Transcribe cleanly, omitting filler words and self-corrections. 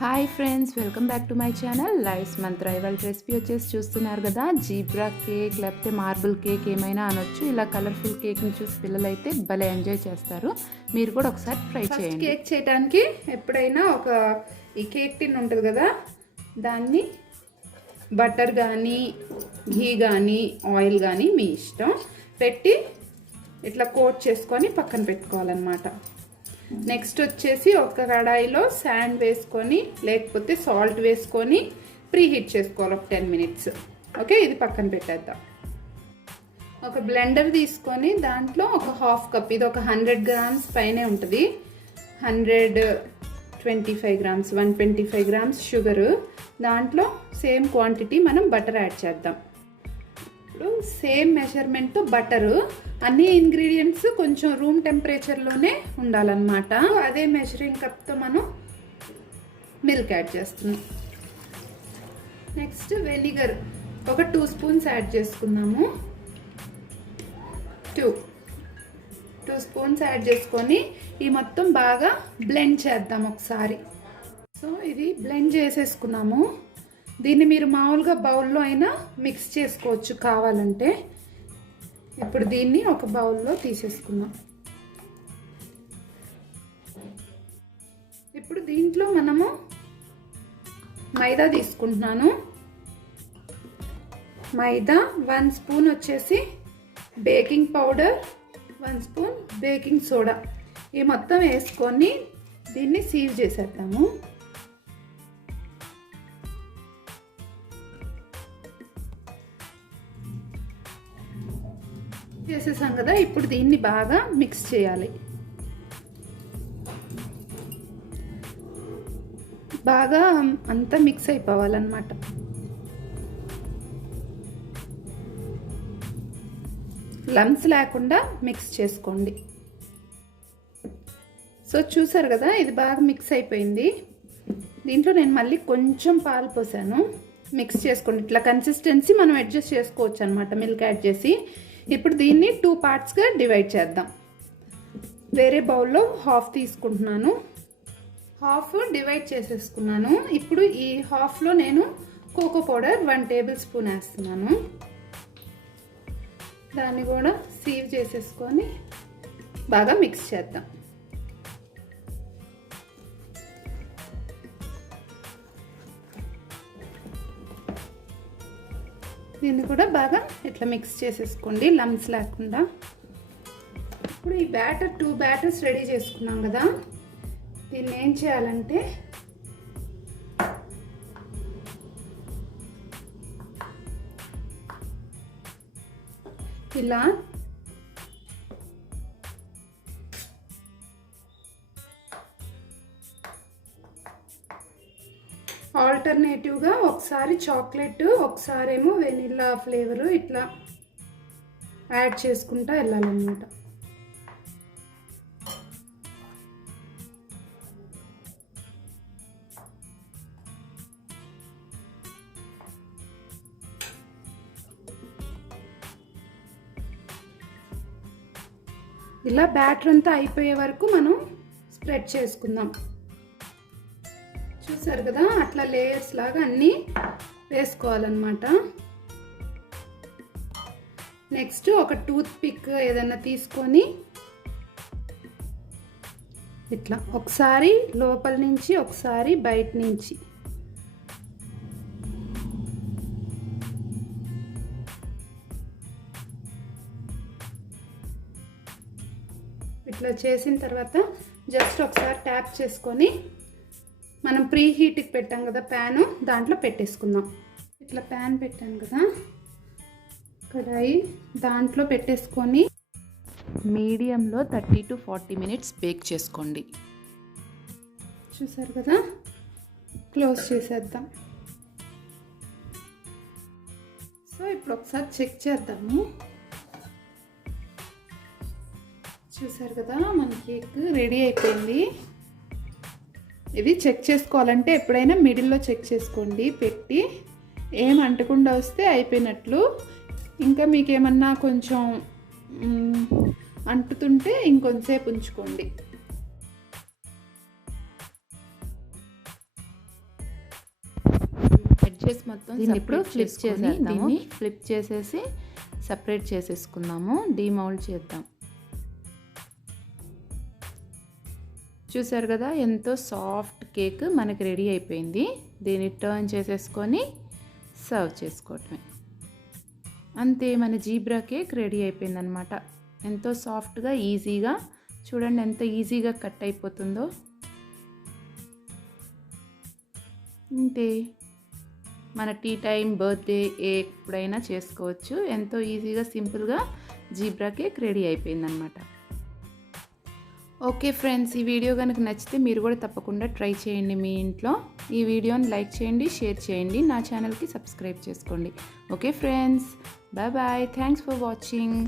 Hi friends, welcome back to my channel lives మంత్ర. ఇవాళ recipe వచ్చేసి చూస్తున్నారు కదా, జీబ్రా కేక్ లేకపోతే మార్బుల్ కేక్ ఏమైనా అనొచ్చు. ఇలా కలర్ఫుల్ కేక్ని చూసి పిల్లలు అయితే భలే ఎంజాయ్ చేస్తారు. మీరు కూడా ఒకసారి ట్రై చేయండి. కేక్ చేయడానికి ఎప్పుడైనా ఈ కేక్ టిన్ ఉంటుంది కదా, దాన్ని బటర్ కానీ ఘీ కానీ ఆయిల్ కానీ మీ ఇష్టం పెట్టి ఇట్లా కోట్ చేసుకొని పక్కన పెట్టుకోవాలన్నమాట. నెక్స్ట్ వచ్చేసి ఒక కడాయిలో శాండ్ వేసుకొని లేకపోతే సాల్ట్ వేసుకొని ప్రీహీట్ చేసుకోవాలి ఒక 10 minutes. ఓకే, ఇది పక్కన పెట్టేద్దాం. ఒక బ్లెండర్ తీసుకొని దాంట్లో ఒక హాఫ్ కప్, ఇది ఒక 100 grams పైనే ఉంటుంది, 125 grams 125 grams షుగరు, దాంట్లో సేమ్ క్వాంటిటీ మనం బటర్ యాడ్ చేద్దాం. ఇప్పుడు సేమ్ మెజర్మెంట్ బటరు, అన్ని ఇంగ్రీడియంట్స్ కొంచెం రూమ్ టెంపరేచర్లోనే ఉండాలన్నమాట. అదే మెజరింగ్ కప్తో మనం మిల్క్ యాడ్ చేస్తున్నాం. నెక్స్ట్ వెనిగర్ ఒక 2 spoons యాడ్ చేసుకున్నాము. 2 spoons యాడ్ చేసుకొని ఈ మొత్తం బాగా బ్లెండ్ చేద్దాం ఒకసారి. సో ఇది బ్లెండ్ చేసేసుకున్నాము. దీన్ని మీరు మామూలుగా బౌల్లో అయినా మిక్స్ చేసుకోవచ్చు కావాలంటే. ఇప్పుడు దీన్ని ఒక బౌల్లో తీసేసుకుందాం. ఇప్పుడు దీంట్లో మనము మైదా తీసుకుంటున్నాను. మైదా 1 spoon వచ్చేసి baking powder, 1 spoon baking soda, ఈ మొత్తం వేసుకొని దీన్ని సీవ్ చేసేద్దాము. చేసేసాం కదా, ఇప్పుడు దీన్ని బాగా మిక్స్ చేయాలి. బాగా అంతా మిక్స్ అయిపోవాలన్నమాట. లంప్స్ లేకుండా మిక్స్ చేసుకోండి. సో చూసారు కదా, ఇది బాగా మిక్స్ అయిపోయింది. దీంట్లో నేను మళ్ళీ కొంచెం పాలు పోసాను. మిక్స్ చేసుకోండి. ఇట్లా కన్సిస్టెన్సీ మనం అడ్జస్ట్ చేసుకోవచ్చు అనమాట మిల్క్ యాడ్ చేసి. ఇప్పుడు దీన్ని 2 partsగా డివైడ్ చేద్దాం. వేరే బౌల్లో హాఫ్ తీసుకుంటున్నాను, హాఫ్ డివైడ్ చేసేసుకున్నాను. ఇప్పుడు ఈ హాఫ్లో నేను కోకో పౌడర్ 1 tablespoon వేస్తున్నాను. దాన్ని కూడా సీవ్ చేసేసుకొని బాగా మిక్స్ చేద్దాం. దీన్ని కూడా బాగా ఇట్లా మిక్స్ చేసేసుకోండి లంప్స్ లేకుండా. ఇప్పుడు ఈ బ్యాటర్ 2 బ్యాటర్స్ రెడీ చేసుకున్నాం కదా, దీన్ని ఏం చేయాలంటే ఇలా ఆల్టర్నేటివ్గా ఒకసారి చాక్లెట్, ఒకసారి ఏమో వెనిల్లా ఫ్లేవరు ఇట్లా యాడ్ చేసుకుంటా వెళ్ళాలన్నమాట. ఇలా బ్యాటర్ అంతా అయిపోయే వరకు మనం స్ప్రెడ్ చేసుకుందాం. చూసారు కదా, అట్లా లేయర్స్ లాగా అన్నీ వేసుకోవాలన్నమాట. నెక్స్ట్ ఒక టూత్ పిక్ ఏదైనా తీసుకొని ఇట్లా ఒకసారి లోపల నుంచి ఒకసారి బయట నుంచి ఇట్లా చేసిన తర్వాత జస్ట్ ఒకసారి ట్యాప్ చేసుకొని మనం ప్రీ హీట్కి పెట్టాం కదా ప్యాను, దాంట్లో పెట్టేసుకుందాం. ఇట్లా ప్యాన్ పెట్టాను కదా కడాయి, దాంట్లో పెట్టేసుకొని మీడియంలో 30 to 40 minutes బేక్ చేసుకోండి. చూసారు కదా, క్లోజ్ చేసేద్దాం. సో ఇప్పుడు ఒకసారి చెక్ చేద్దాము. చూసారు కదా, మన కేక్ రెడీ అయిపోయింది. ఇది చెక్ చేసుకోవాలంటే ఎప్పుడైనా మిడిల్లో చెక్ చేసుకోండి పెట్టి, ఏం అంటకుండా వస్తే అయిపోయినట్లు. ఇంకా మీకేమన్నా కొంచెం అంటుతుంటే ఇంకొంచెంసేపు ఉంచుకోండి. ఫేస్ మొత్తం దీన్ని ఇప్పుడు ఫ్లిప్ చేసి దీన్ని ఫ్లిప్ చేసేసి సపరేట్ చేసేసుకుందాము. డీమౌల్డ్ చేద్దాం. చూసారు కదా ఎంతో సాఫ్ట్ కేక్ మనకి రెడీ అయిపోయింది. దీన్ని టర్న్ చేసేసుకొని సర్వ్ చేసుకోవటమే. అంతే, మన జీబ్రా కేక్ రెడీ అయిపోయింది అనమాట. ఎంతో సాఫ్ట్గా ఈజీగా, చూడండి ఎంత ఈజీగా కట్ అయిపోతుందో. అంతే, మన టీ టైం, బర్త్డే ఎప్పుడైనా చేసుకోవచ్చు. ఎంతో ఈజీగా సింపుల్గా జీబ్రా కేక్ రెడీ అయిపోయిందనమాట. ఓకే ఫ్రెండ్స్, ఈ వీడియో కనుక నచ్చితే మీరు కూడా తప్పకుండా ట్రై చేయండి మీ ఇంట్లో. ఈ వీడియోని లైక్ చేయండి, షేర్ చేయండి, నా ఛానల్కి సబ్స్క్రైబ్ చేసుకోండి. Okay friends, bye bye, thanks for watching.